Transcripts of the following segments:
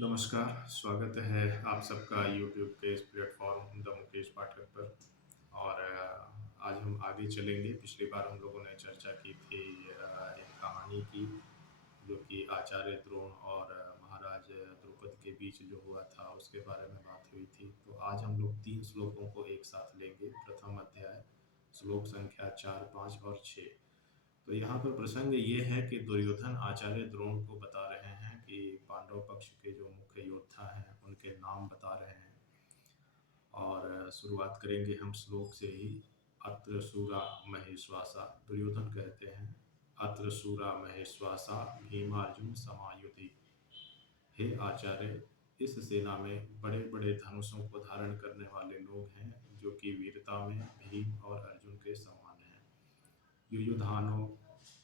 नमस्कार, स्वागत है आप सबका यूट्यूब के इस प्लेटफ़ॉर्म द मुकेश पाठक पर। और आज हम आगे चलेंगे। पिछली बार हम लोगों ने चर्चा की थी एक कहानी की, जो कि आचार्य द्रोण और महाराज द्रुपद के बीच जो हुआ था उसके बारे में बात हुई थी। तो आज हम लोग 3 श्लोकों को एक साथ लेंगे। प्रथम अध्याय, श्लोक संख्या 4, 5 और 6। तो यहाँ पर प्रसंग ये है कि दुर्योधन आचार्य द्रोण को बता रहे हैं कि पांडव पक्ष के जो मुख्य योद्धा हैं उनके नाम बता रहे हैं। और शुरुआत करेंगे हम श्लोक से ही। अत्र शूरा महेश्वासा, दुर्योधन कहते हैं, अत्र शूरा महेश्वासा भीमार्जुन समायुधि। हे आचार्य, इस सेना में बड़े बड़े धनुषों को धारण करने वाले लोग हैं, जो कि वीरता में भीम और अर्जुन के समान हैं। युयुधानो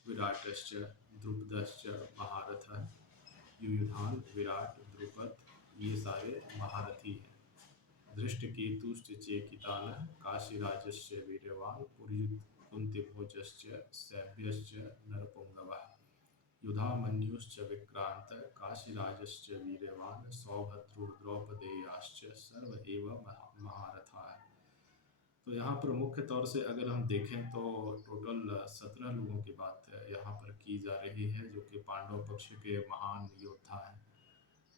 विराटश्च द्रुपदश्च महारथः। युयुधान, विराट, द्रुपद ये सारे महारथी हैं। धृष्टकेतुश्च चेकितानः काशीराजश्च वीर्यवान् पुरयुत कुन्तिभोजश्च सैभ्यश्च नरपुङ्गवः। युधामन्युश्च विक्रान्त काशीराजश्च वीर्यवान् सौभद्रो द्रौपदेयाश्च सर्व एव महारथाः। तो यहाँ पर मुख्य तौर से अगर हम देखें तो टोटल 17 लोगों की बात यहाँ पर की जा रही है, जो कि पांडव पक्ष के महान योद्धा हैं।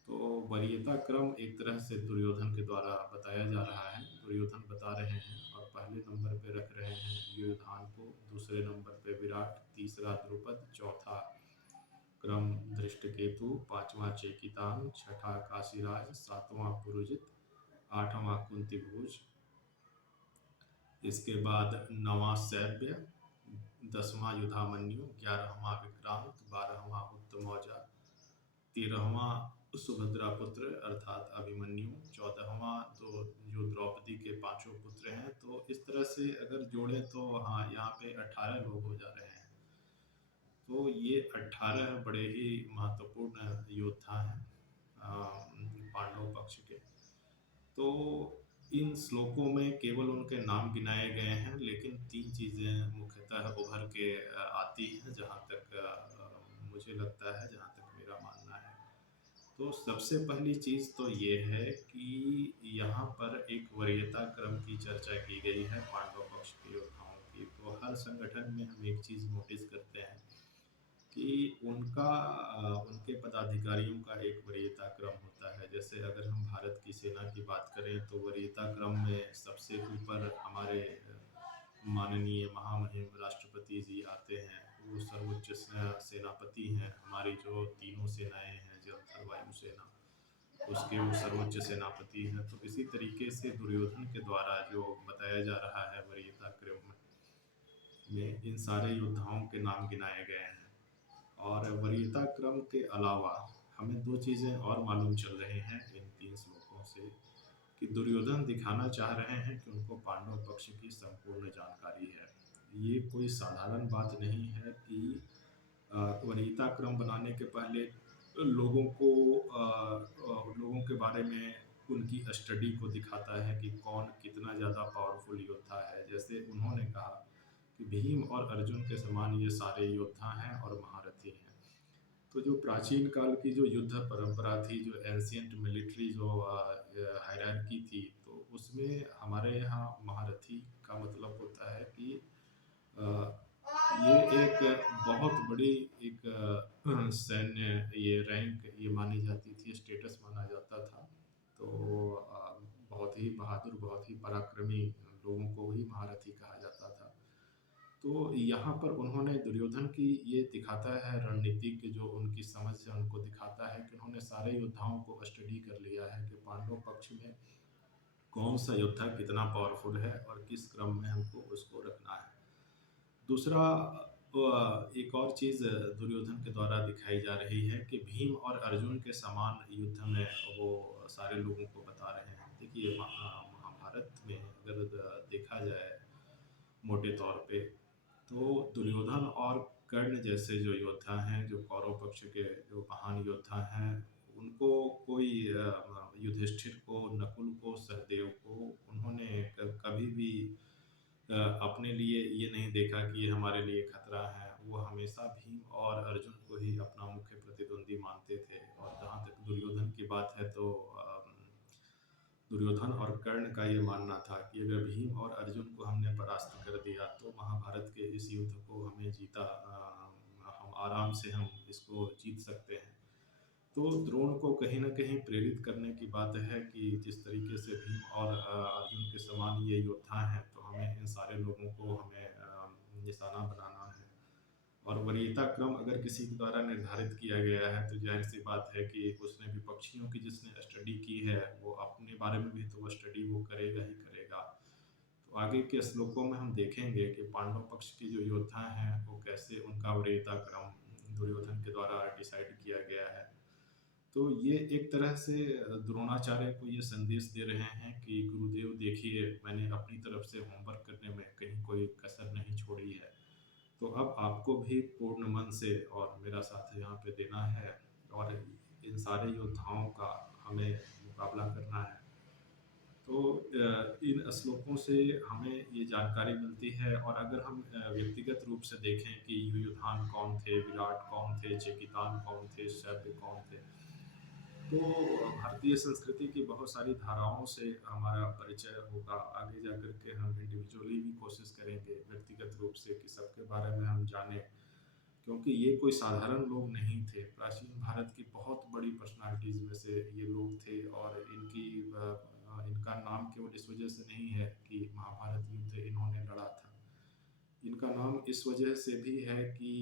तो वरीयता क्रम एक तरह से दुर्योधन के द्वारा बताया जा रहा है। दुर्योधन बता रहे हैं और पहले नंबर पे रख रहे हैं युयुधान को, दूसरे नंबर पे विराट, तीसरा द्रुपद, चौथा क्रम धृष्टकेतु, पांचवा चेकितान, छठा काशीराज, सातवां पुरोजित, आठवां कुंतीभोज, इसके बाद नवां सैव्य, 10वां युधामन्यु, 11वां विक्रांत, 12वां उत्तमौजा, 13वां सुभद्रा पुत्र अर्थात अभिमन्यु, 14वां तो जो द्रौपदी के पांचों पुत्र हैं। तो इस तरह से अगर जोड़ें तो हाँ, यहाँ पे 18 लोग हो जा रहे हैं। तो ये 18 बड़े ही महत्वपूर्ण योद्धा हैं पांडव पक्ष के। तो इन श्लोकों में केवल उनके नाम गिनाए गए हैं, लेकिन 3 चीज़ें मुख्यतः उभर के आती हैं, जहाँ तक मुझे लगता है, जहाँ तक मेरा मानना है। तो सबसे पहली चीज़ तो ये है कि यहाँ पर एक वरीयता क्रम की चर्चा की गई है पांडव पक्ष के योद्धाओं की। तो हर संगठन में हम एक चीज़ नोटिस करते हैं कि उनके पदाधिकारियों का एक वरीयता क्रम होता है। जैसे अगर हम भारत की सेना की बात करें तो वरीयता क्रम में सबसे ऊपर हमारे माननीय महामहिम राष्ट्रपति जी आते हैं। वो सर्वोच्च सेनापति हैं। हमारी जो तीनों सेनाएं हैं, जल थल वायु सेना, उसके वो सर्वोच्च सेनापति हैं। तो इसी तरीके से दुर्योधन के द्वारा जो बताया जा रहा है वरीयता क्रम में इन सारे योद्धाओं के नाम गिनाए गए हैं। और वरीयता क्रम के अलावा हमें 2 चीज़ें और मालूम चल रही हैं इन 3 श्लोकों से, कि दुर्योधन दिखाना चाह रहे हैं कि उनको पांडव पक्ष की संपूर्ण जानकारी है। ये कोई साधारण बात नहीं है कि वरीयता क्रम बनाने के पहले लोगों के बारे में उनकी स्टडी को दिखाता है कि कौन कितना ज़्यादा पावरफुल योद्धा है। जैसे उन्होंने कहा कि भीम और अर्जुन के समान ये सारे योद्धा हैं और महारथी हैं। तो जो प्राचीन काल की जो युद्ध परंपरा थी, जो एंशिएंट मिलिट्री जो हायरार्की थी, तो उसमें हमारे यहाँ महारथी का मतलब होता है कि अ, ये एक बहुत बड़ी एक सैन्य ये रैंक ये मानी जाती थी, स्टेटस माना जाता था। तो बहुत ही बहादुर, बहुत ही पराक्रमी लोगों को ही महारथी कहा जाता था। तो यहाँ पर उन्होंने दुर्योधन की ये दिखाता है रणनीति की जो उनकी समझ है, उनको दिखाता है कि उन्होंने सारे योद्धाओं को स्टडी कर लिया है कि पांडव पक्ष में कौन सा योद्धा कितना पावरफुल है और किस क्रम में हमको उसको रखना है। दूसरा एक और चीज़ दुर्योधन के द्वारा दिखाई जा रही है कि भीम और अर्जुन के समान युद्ध में वो सारे लोगों को बता रहे हैं। देखिए महाभारत में अगर देखा जाए मोटे तौर पे, तो दुर्योधन और कर्ण जैसे जो योद्धा हैं, जो कौरव पक्ष के जो महान योद्धा हैं, उनको कोई युधिष्ठिर को, नकुल को, सहदेव को उन्होंने कभी भी अपने लिए ये नहीं देखा कि ये हमारे लिए खतरा है। वो हमेशा भीम और अर्जुन को ही अपना मुख्य प्रतिद्वंदी मानते थे। और जहाँ तक दुर्योधन की बात है तो दुर्योधन और कर्ण का ये मानना था कि अगर भीम और अर्जुन को हमने परास्त कर दिया तो महाभारत के इस युद्ध को हमें जीता हम आराम से हम इसको जीत सकते हैं। तो द्रोण को कहीं न कहीं प्रेरित करने की बात है कि जिस तरीके से भीम और अर्जुन के समान ये योद्धा हैं, तो हमें इन सारे लोगों को हमें निशाना बनाना है। और वरीयता क्रम अगर किसी के द्वारा निर्धारित किया गया है, तो ज़ाहिर-सी बात है कि उसने विपक्षियों की जिसने स्टडी की है, वो अपने बारे में भी तो वो स्टडी वो करेगा ही करेगा। तो आगे के श्लोकों में हम देखेंगे कि पांडव पक्ष के जो योद्धा हैं, वो कैसे उनका वरीयता क्रम दुर्योधन के द्वारा डिसाइड किया गया है। तो ये एक तरह से द्रोणाचार्य को ये संदेश दे रहे हैं कि गुरुदेव देखिए, मैंने अपनी तरफ से होमवर्क करने में कहीं कोई कसर नहीं छोड़ी है। तो अब आपको भी पूर्ण मन से और मेरा साथ यहाँ पे देना है और इन सारे योद्धाओं का हमें मुकाबला करना है। तो इन श्लोकों से हमें ये जानकारी मिलती है और अगर हम व्यक्तिगत रूप से देखें कि युयुधान कौन थे, विराट कौन थे, चेकितान कौन थे, शल्य कौन थे, तो भारतीय संस्कृति की बहुत सारी धाराओं से हमारा परिचय होगा। आगे जाकर के हम इंडिविजुअली भी कोशिश करेंगे व्यक्तिगत रूप से कि सबके बारे में हम जानें, क्योंकि ये कोई साधारण लोग नहीं थे। प्राचीन भारत की बहुत बड़ी पर्सनालिटीज़ में से ये लोग थे और इनका नाम केवल इस वजह से नहीं है कि महाभारत युद्ध इन्होंने लड़ा था। इनका नाम इस वजह से भी है कि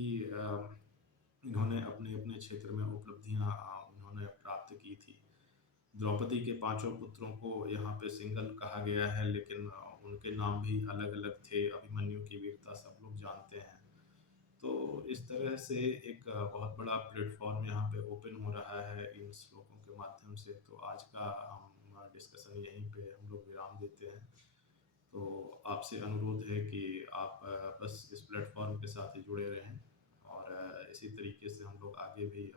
इन्होंने अपने-अपने क्षेत्र में उपलब्धियाँ उन्होंने प्राप्त की थी। द्रौपदी के पाँचों पुत्रों को यहाँ पे सिंगल कहा गया है, लेकिन उनके नाम भी अलग-अलग थे। अभिमन्यु की वीरता सब लोग जानते हैं। तो इस तरह से एक बहुत बड़ा प्लेटफ़ॉर्म यहाँ पे ओपन हो रहा है इन श्लोकों के माध्यम से। तो आज का हम डिस्कशन यहीं पे हम लोग विराम देते हैं। तो आपसे अनुरोध है कि आप बस इस प्लेटफ़ॉर्म के साथ ही जुड़े रहें और इसी तरीके से हम लोग आगे भी